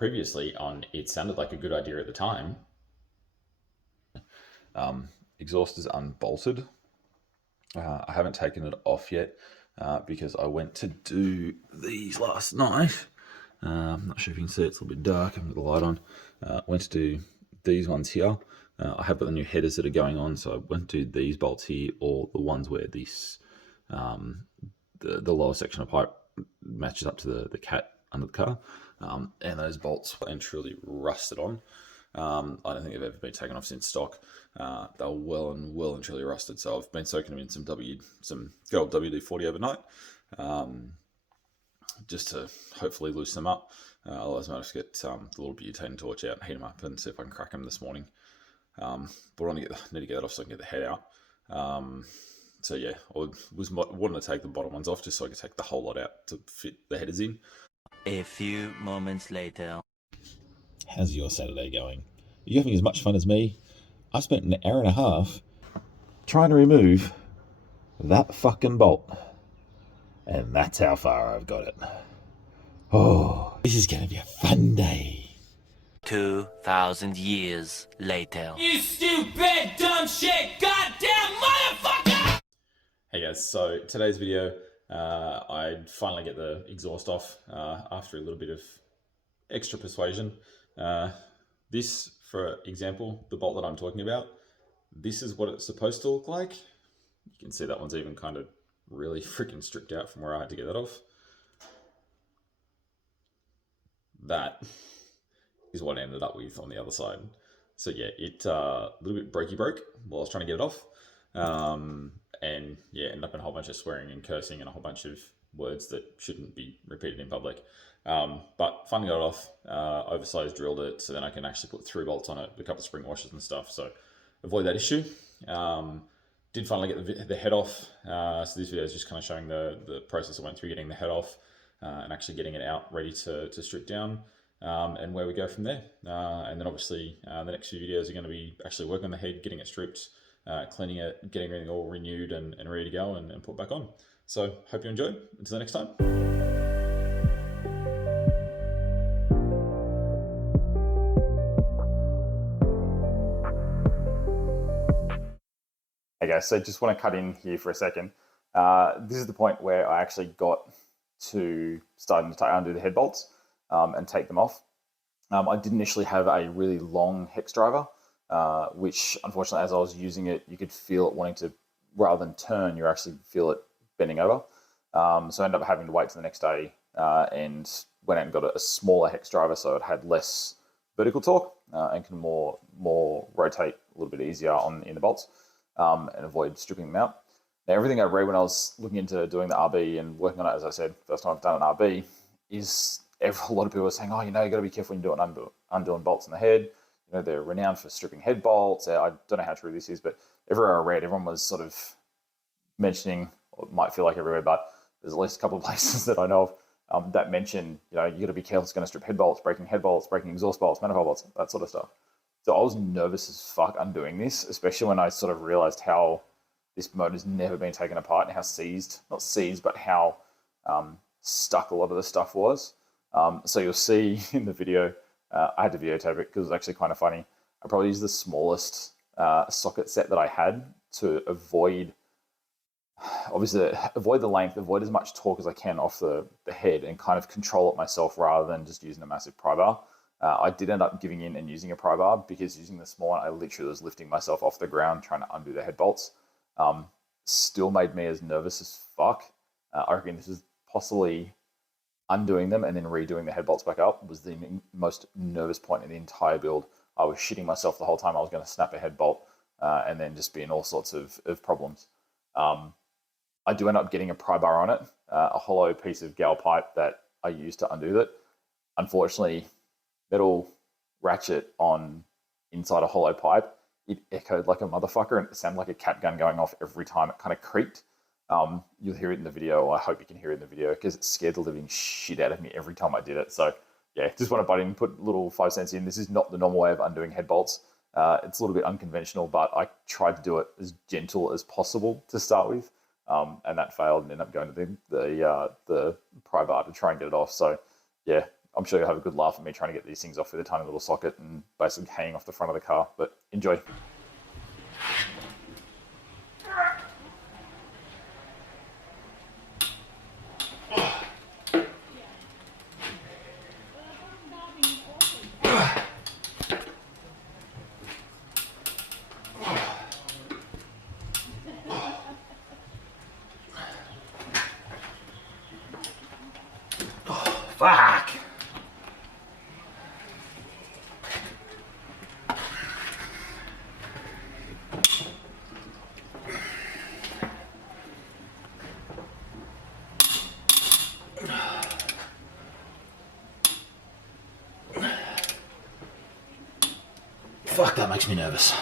previously on it sounded like a good idea at the time. Exhaust is unbolted. I haven't taken it off yet because I went to do these last night. I'm not sure if you can see, it's a little bit dark. I haven't got the light on. Went to do these ones here. I have got the new headers that are going on, so I went to do these bolts here, or the ones where this the lower section of pipe matches up to the cat under the car, and those bolts were truly rusted on. I don't think they've ever been taken off since stock. They were well and truly rusted, so I've been soaking them in some good old WD-40 overnight, just to hopefully loosen them up. Otherwise I might just get the little butane torch out and heat them up and see if I can crack them this morning. But I need to get that off so I can get the head out. So yeah, I was wanting to take the bottom ones off just so I could take the whole lot out to fit the headers in. A few moments later. How's your Saturday going? Are you having as much fun as me? I spent an hour and a half trying to remove that fucking bolt. And that's how far I've got it. Oh, this is going to be a fun day. 2,000 years later. You stupid, dumb shit, goddamn motherfucker! Hey guys, so today's video, I finally get the exhaust off after a little bit of extra persuasion. This, for example, the bolt that I'm talking about, this is what it's supposed to look like. You can see that one's even kind of really freaking stripped out from where I had to get that off. That is what I ended up with on the other side. So yeah, it a little bit broke while I was trying to get it off. And yeah, ended up in a whole bunch of swearing and cursing and a whole bunch of words that shouldn't be repeated in public. But finally got it off, oversized drilled it, so then I can actually put 3 bolts on it, a couple of spring washers and stuff, so avoid that issue. Did finally get the head off, so this video is just kind of showing the process I went through getting the head off and actually getting it out ready to strip down, and where we go from there. And then obviously the next few videos are going to be actually working on the head, getting it stripped, cleaning it, getting everything all renewed and ready to go and put back on. So hope you enjoy. Until the next time. Hey guys, so just want to cut in here for a second. This is the point where I actually got to starting to undo the head bolts and take them off. I did initially have a really long hex driver, which unfortunately as I was using it, you could feel it wanting to, rather than turn, you actually feel it bending over. So I ended up having to wait till the next day and went out and got a smaller hex driver so it had less vertical torque and can more rotate a little bit easier in the bolts. And avoid stripping them out. Now, everything I read when I was looking into doing the RB and working on it, as I said, first time I've done an RB, is a lot of people are saying, oh, you know, you got to be careful when you're doing undoing bolts in the head. You know, they're renowned for stripping head bolts. I don't know how true this is, but everywhere I read, everyone was sort of mentioning, or it might feel like everywhere, but there's at least a couple of places that I know of that mention, you know, you got to be careful. It's going to strip head bolts, breaking exhaust bolts, manifold bolts, that sort of stuff. So I was nervous as fuck undoing this, especially when I sort of realized how this motor's never been taken apart and how not seized, but how stuck a lot of the stuff was. So you'll see in the video, I had to videotape it because it was actually kind of funny. I probably used the smallest socket set that I had to avoid the length, avoid as much torque as I can off the head and kind of control it myself rather than just using a massive pry bar. I did end up giving in and using a pry bar because using the small one, I literally was lifting myself off the ground trying to undo the head bolts. Still made me as nervous as fuck. I reckon this is possibly undoing them and then redoing the head bolts back up was the most nervous point in the entire build. I was shitting myself the whole time I was going to snap a head bolt and then just be in all sorts of problems. I do end up getting a pry bar on it, a hollow piece of gal pipe that I used to undo it. Unfortunately, metal ratchet on inside a hollow pipe, it echoed like a motherfucker and it sounded like a cat gun going off every time. It kind of creaked. You'll hear it in the video, or I hope you can hear it in the video, because it scared the living shit out of me every time I did it. So yeah, just want to butt in, put a little 5 cents in. This is not the normal way of undoing head bolts. It's a little bit unconventional, but I tried to do it as gentle as possible to start with. And that failed and ended up going to the pry bar to try and get it off. So yeah, I'm sure you'll have a good laugh at me trying to get these things off with a tiny little socket and basically hanging off the front of the car. But enjoy. Fuck! Fuck, that makes me nervous.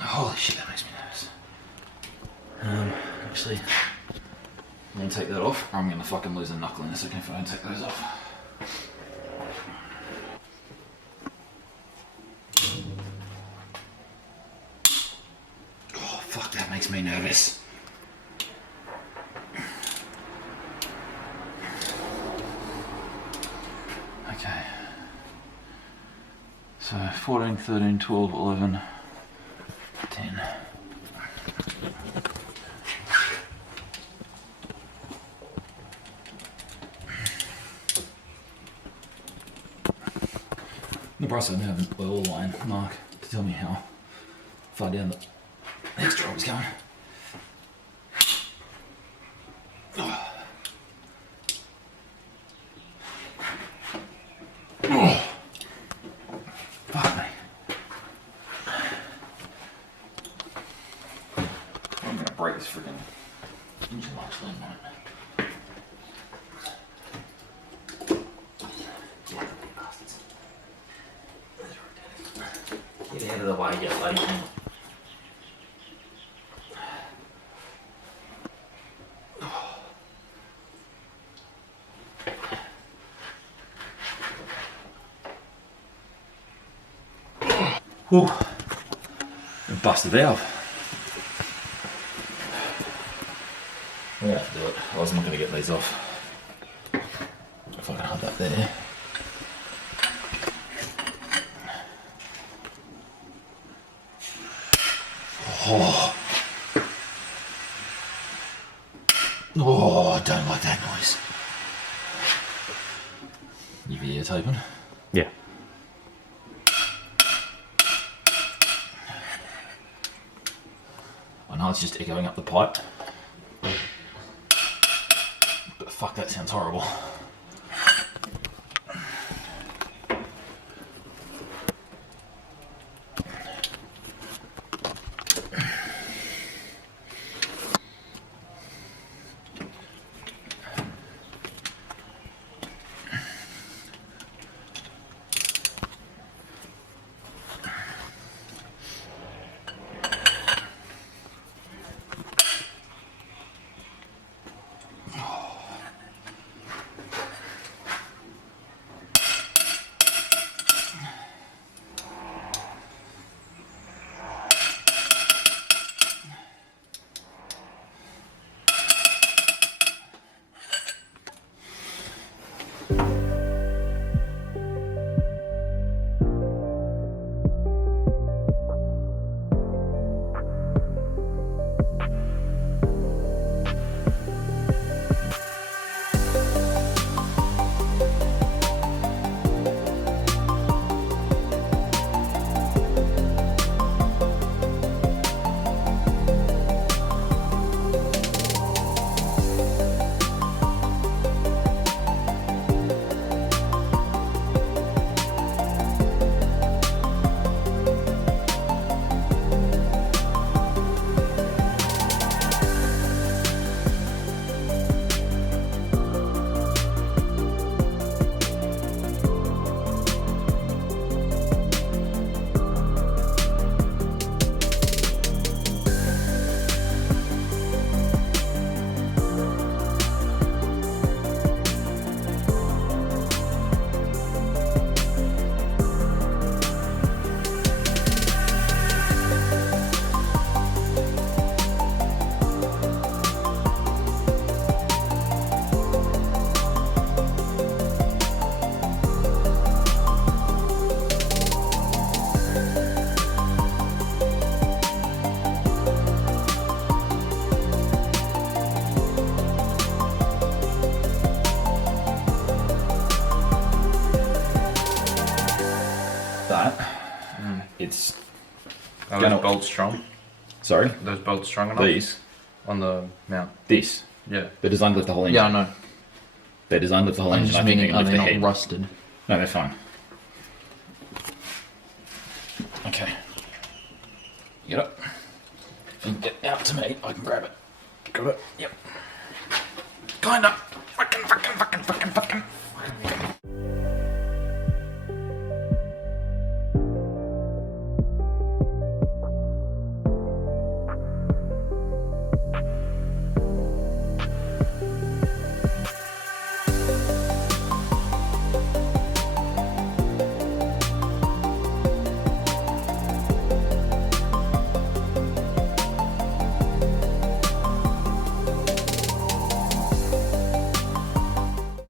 Holy shit, that makes me nervous. Actually, I'm gonna take that off, or I'm gonna fucking lose a knuckle in a second if I don't take those off. Oh, fuck, that makes me nervous. Okay. So 14, 13, 12, 11, 10. The price I don't have an oil line mark to tell me how far down the next drop is going. Fuck me. I'm gonna break this freaking engine light in a minute. Get out of the way, you lady. Whew. Bust the valve. I'm gonna have to do it. I was not gonna get these off. If I can hold that there. Oh. Oh, I don't like that noise. Your videotaping? Yeah. I know it's just echoing up the pipe. But fuck, that sounds horrible. Are Gonna- those bolts strong? Sorry, Are those bolts strong enough? these. On the mount. This. Yeah. They're designed to lift the whole engine. Yeah, I know. They're designed to lift the whole I'm engine. just I think meaning, they are can lift they the not head. rusted? No, they're fine. Okay. Get up. If you can get out to me, I can grab it. Got it? Yep. Kinda.